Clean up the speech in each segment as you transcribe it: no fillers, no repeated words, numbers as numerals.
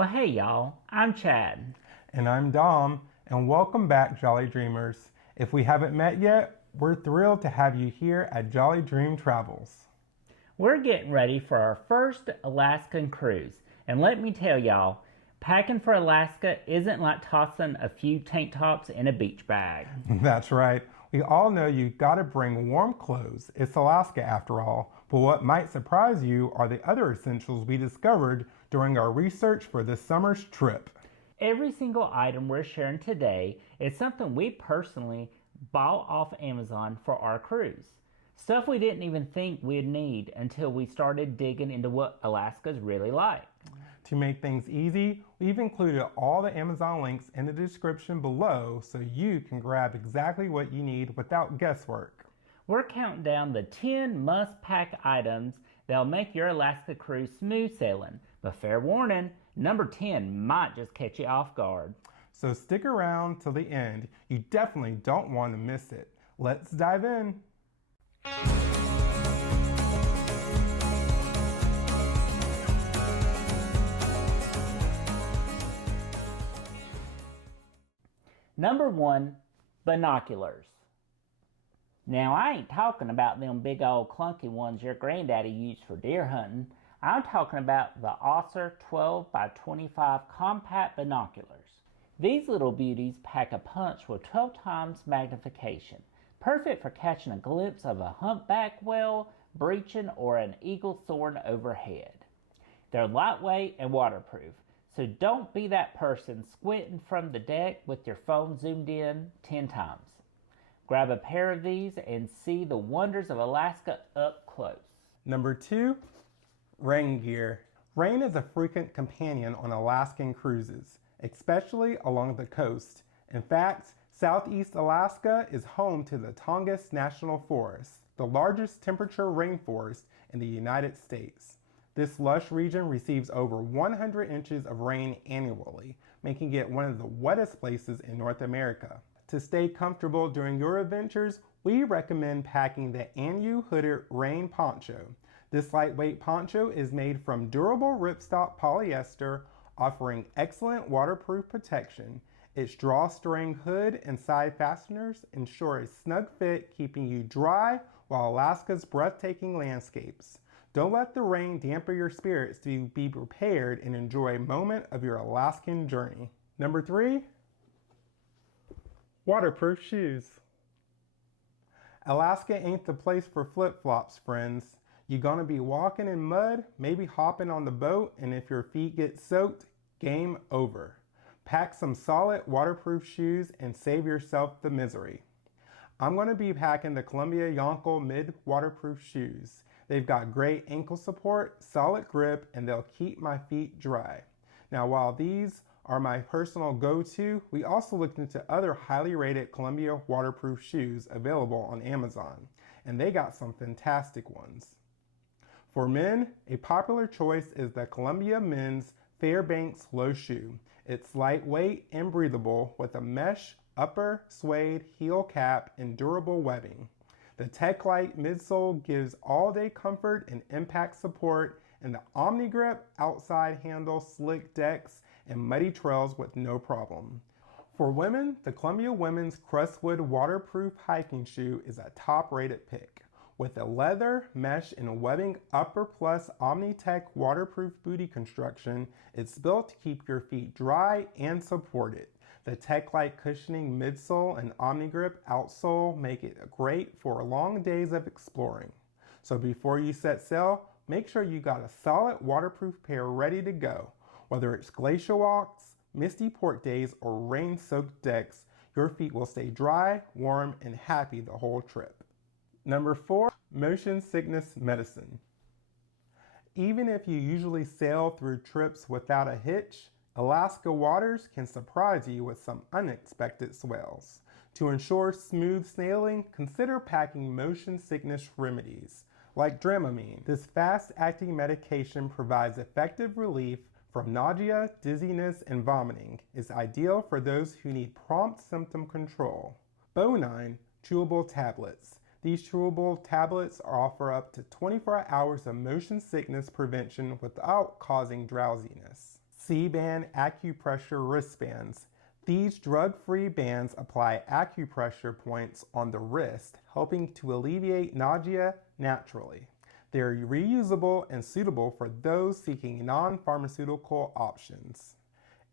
Well, hey y'all, I'm Chad. And I'm Dom, and welcome back, Jolly Dreamers. If we haven't met yet, we're thrilled to have you here at Jolly Dream Travels. We're getting ready for our first Alaskan cruise, and let me tell y'all, packing for Alaska isn't like tossing a few tank tops in a beach bag. That's right. We all know you gotta bring warm clothes. It's Alaska after all. But what might surprise you are the other essentials we discovered during our research for this summer's trip. Every single item we're sharing today is something we personally bought off Amazon for our cruise. Stuff we didn't even think we'd need until we started digging into what Alaska's really like. To make things easy, we've included all the Amazon links in the description below so you can grab exactly what you need without guesswork. We're counting down the 10 must-pack items that'll make your Alaska cruise smooth sailing. But fair warning, number 10 might just catch you off guard. So stick around till the end. You definitely don't want to miss it. Let's dive in. Number 1, binoculars. Now, I ain't talking about them big old clunky ones your granddaddy used for deer hunting. I'm talking about the Osser 12 by 25 compact binoculars. These little beauties pack a punch with 12 times magnification, perfect for catching a glimpse of a humpback whale, breaching, or an eagle soaring overhead. They're lightweight and waterproof, so don't be that person squinting from the deck with your phone zoomed in 10 times. Grab a pair of these and see the wonders of Alaska up close. Number 2, rain gear. Rain is a frequent companion on Alaskan cruises, especially along the coast. In fact, Southeast Alaska is home to the Tongass National Forest, the largest temperature rainforest in the United States. This lush region receives over 100 inches of rain annually, making it one of the wettest places in North America. To stay comfortable during your adventures, we recommend packing the Anu Hooded Rain Poncho. This lightweight poncho is made from durable ripstop polyester, offering excellent waterproof protection. Its drawstring hood and side fasteners ensure a snug fit, keeping you dry while Alaska's breathtaking landscapes. Don't let the rain dampen your spirits to be prepared and enjoy a moment of your Alaskan journey. Number 3, waterproof shoes. Alaska ain't the place for flip-flops, friends. You're gonna be walking in mud, maybe hopping on the boat, and if your feet get soaked, game over. Pack some solid waterproof shoes and save yourself the misery. I'm gonna be packing the Columbia Yonkel Mid Waterproof shoes. They've got great ankle support, solid grip, and they'll keep my feet dry. Now, while these are my personal go-to, we also looked into other highly rated Columbia waterproof shoes available on Amazon, and they got some fantastic ones. For men, a popular choice is the Columbia Men's Fairbanks Low Shoe. It's lightweight and breathable with a mesh upper, suede heel cap, and durable webbing. The Tech-Lite midsole gives all-day comfort and impact support, and the OmniGrip outside handle slick decks and muddy trails with no problem. For women, the Columbia Women's Crestwood waterproof hiking shoe is a top-rated pick. With a leather, mesh, and webbing upper plus OmniTech waterproof booty construction, it's built to keep your feet dry and supported. The Tech-Lite cushioning midsole and OmniGrip outsole make it great for long days of exploring. So before you set sail, make sure you got a solid waterproof pair ready to go. Whether it's glacier walks, misty port days, or rain-soaked decks, your feet will stay dry, warm, and happy the whole trip. Number 4, motion sickness medicine. Even if you usually sail through trips without a hitch, Alaska waters can surprise you with some unexpected swells. To ensure smooth sailing, consider packing motion sickness remedies, like Dramamine. This fast-acting medication provides effective relief from nausea, dizziness, and vomiting. It's ideal for those who need prompt symptom control. Bonine chewable tablets. These chewable tablets offer up to 24 hours of motion sickness prevention without causing drowsiness. C-band acupressure wristbands. These drug-free bands apply acupressure points on the wrist, helping to alleviate nausea naturally. They are reusable and suitable for those seeking non-pharmaceutical options.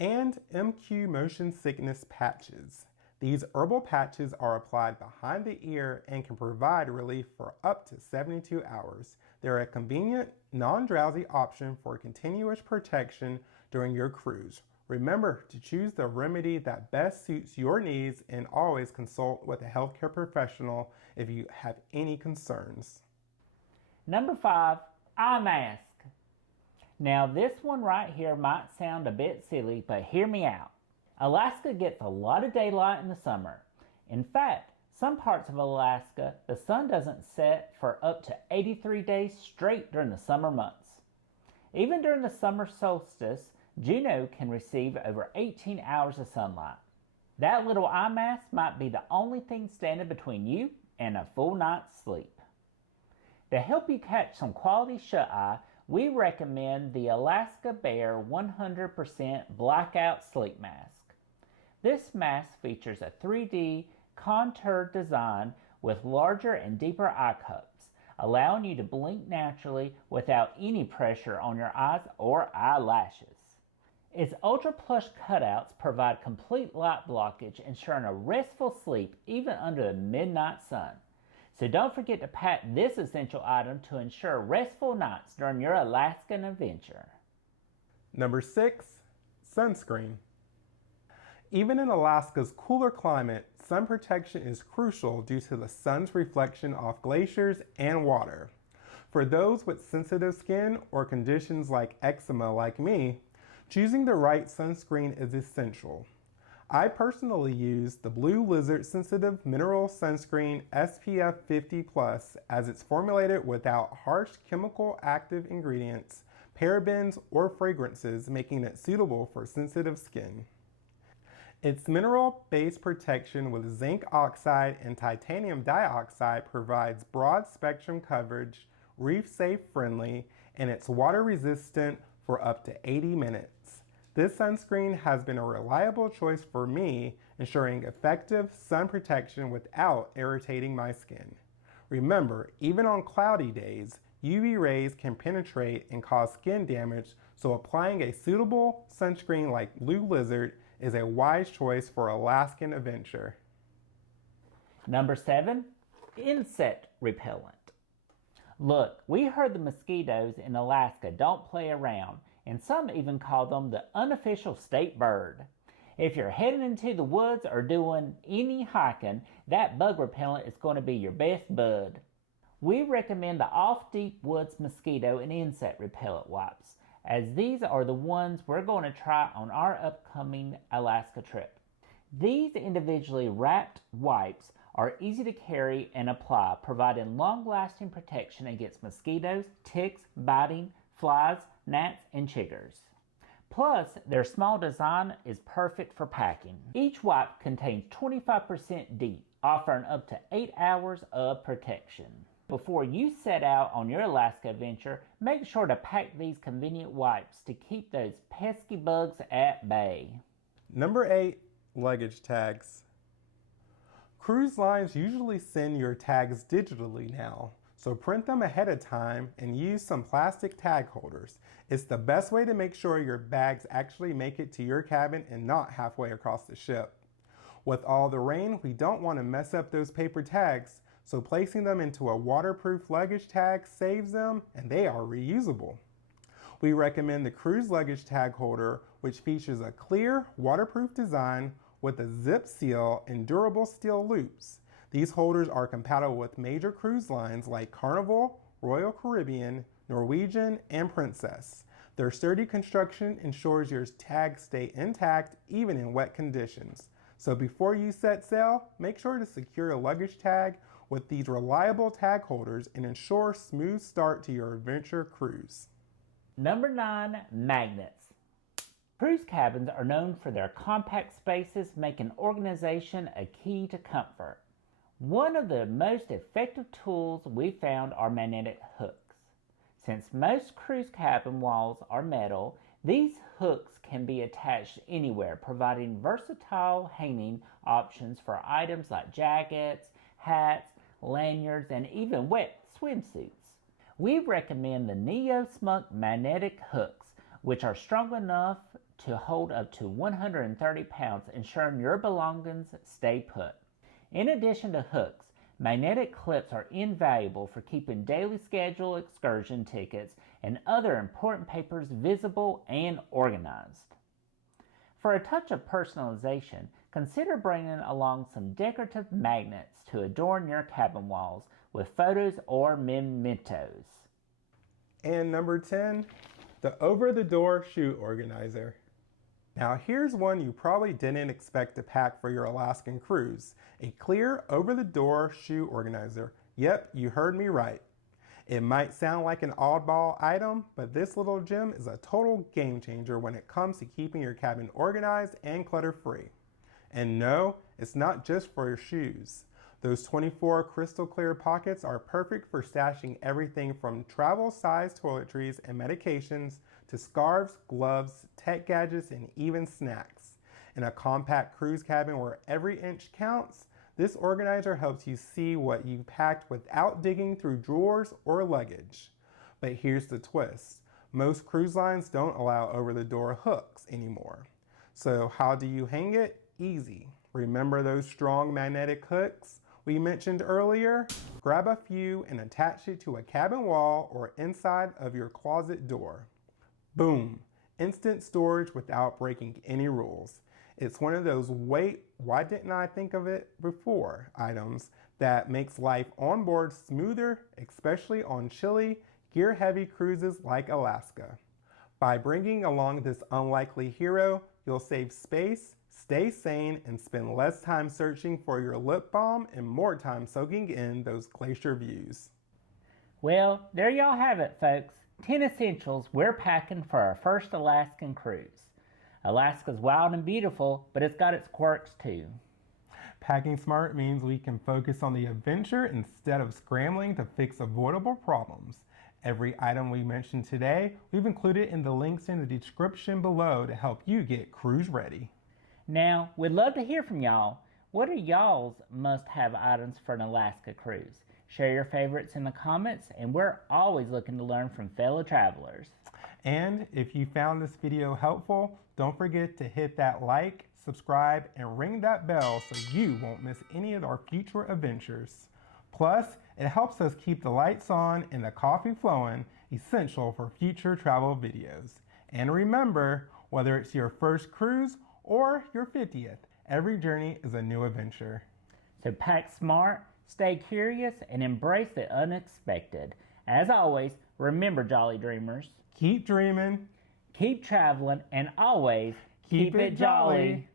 And MQ motion sickness patches. These herbal patches are applied behind the ear and can provide relief for up to 72 hours. They're a convenient, non-drowsy option for continuous protection during your cruise. Remember to choose the remedy that best suits your needs and always consult with a healthcare professional if you have any concerns. Number 5, eye mask. Now this one right here might sound a bit silly, but hear me out. Alaska gets a lot of daylight in the summer. In fact, some parts of Alaska, the sun doesn't set for up to 83 days straight during the summer months. Even during the summer solstice, Juneau can receive over 18 hours of sunlight. That little eye mask might be the only thing standing between you and a full night's sleep. To help you catch some quality shut-eye, we recommend the Alaska Bear 100% Blackout Sleep Mask. This mask features a 3D contoured design with larger and deeper eye cups, allowing you to blink naturally without any pressure on your eyes or eyelashes. Its ultra plush cutouts provide complete light blockage, ensuring a restful sleep even under the midnight sun. So don't forget to pack this essential item to ensure restful nights during your Alaskan adventure. Number 6, sunscreen. Even in Alaska's cooler climate, sun protection is crucial due to the sun's reflection off glaciers and water. For those with sensitive skin or conditions like eczema like me, choosing the right sunscreen is essential. I personally use the Blue Lizard Sensitive Mineral Sunscreen SPF 50+, as it's formulated without harsh chemical active ingredients, parabens, or fragrances, making it suitable for sensitive skin. Its mineral-based protection with zinc oxide and titanium dioxide provides broad spectrum coverage, reef-safe friendly, and it's water-resistant for up to 80 minutes. This sunscreen has been a reliable choice for me, ensuring effective sun protection without irritating my skin. Remember, even on cloudy days, UV rays can penetrate and cause skin damage, so applying a suitable sunscreen like Blue Lizard is a wise choice for Alaskan adventure. Number 7, insect repellent. Look, we heard the mosquitoes in Alaska don't play around, and some even call them the unofficial state bird. If you're heading into the woods or doing any hiking, that bug repellent is going to be your best bud. We recommend the Off Deep Woods mosquito and insect repellent wipes, as these are the ones we're going to try on our upcoming Alaska trip. These individually wrapped wipes are easy to carry and apply, providing long-lasting protection against mosquitoes, ticks, biting, flies, gnats, and chiggers. Plus, their small design is perfect for packing. Each wipe contains 25% DEET, offering up to 8 hours of protection. Before you set out on your Alaska adventure, make sure to pack these convenient wipes to keep those pesky bugs at bay. Number 8, luggage tags. Cruise lines usually send your tags digitally now, so print them ahead of time and use some plastic tag holders. It's the best way to make sure your bags actually make it to your cabin and not halfway across the ship. With all the rain, we don't want to mess up those paper tags, so placing them into a waterproof luggage tag saves them, and they are reusable. We recommend the cruise luggage tag holder, which features a clear, waterproof design with a zip seal and durable steel loops. These holders are compatible with major cruise lines like Carnival, Royal Caribbean, Norwegian, and Princess. Their sturdy construction ensures your tags stay intact even in wet conditions. So before you set sail, make sure to secure a luggage tag with these reliable tag holders and ensure a smooth start to your adventure cruise. Number 9, magnets. Cruise cabins are known for their compact spaces, making organization a key to comfort. One of the most effective tools we found are magnetic hooks. Since most cruise cabin walls are metal, These hooks can be attached anywhere, providing versatile hanging options for items like jackets, hats, lanyards, and even wet swimsuits. We recommend the Neo Smunk magnetic hooks, which are strong enough to hold up to 130 pounds, ensuring your belongings stay put. In addition to hooks, magnetic clips are invaluable for keeping daily schedule, excursion tickets, and other important papers visible and organized. For a touch of personalization, consider bringing along some decorative magnets to adorn your cabin walls with photos or mementos. And number 10, the over-the-door shoe organizer. Now here's one you probably didn't expect to pack for your Alaskan cruise, a clear over-the-door shoe organizer. Yep, you heard me right. It might sound like an oddball item, but this little gem is a total game changer when it comes to keeping your cabin organized and clutter-free. And no, it's not just for your shoes. Those 24 crystal clear pockets are perfect for stashing everything from travel-sized toiletries and medications to scarves, gloves, tech gadgets, and even snacks. In a compact cruise cabin where every inch counts, this organizer helps you see what you packed without digging through drawers or luggage. But here's the twist. Most cruise lines don't allow over-the-door hooks anymore. So how do you hang it? Easy. Remember those strong magnetic hooks we mentioned earlier? Grab a few and attach it to a cabin wall or inside of your closet door. Boom! Instant storage without breaking any rules. It's one of those wait, why didn't I think of it before items that makes life on board smoother, especially on chilly, gear-heavy cruises like Alaska. By bringing along this unlikely hero, you'll save space, stay sane, and spend less time searching for your lip balm and more time soaking in those glacier views. Well, there y'all have it, folks. 10 essentials we're packing for our first Alaskan cruise. Alaska's wild and beautiful, but it's got its quirks too. Packing smart means we can focus on the adventure instead of scrambling to fix avoidable problems. Every item we mentioned today, we've included in the links in the description below to help you get cruise ready. Now, we'd love to hear from y'all. What are y'all's must-have items for an Alaska cruise? Share your favorites in the comments, and we're always looking to learn from fellow travelers. And if you found this video helpful, don't forget to hit that like, subscribe, and ring that bell so you won't miss any of our future adventures. Plus, it helps us keep the lights on and the coffee flowing, essential for future travel videos. And remember, whether it's your first cruise or your 50th, every journey is a new adventure. So pack smart, stay curious, and embrace the unexpected. As always, remember, Jolly Dreamers, Keep dreaming, keep traveling, and always keep it jolly.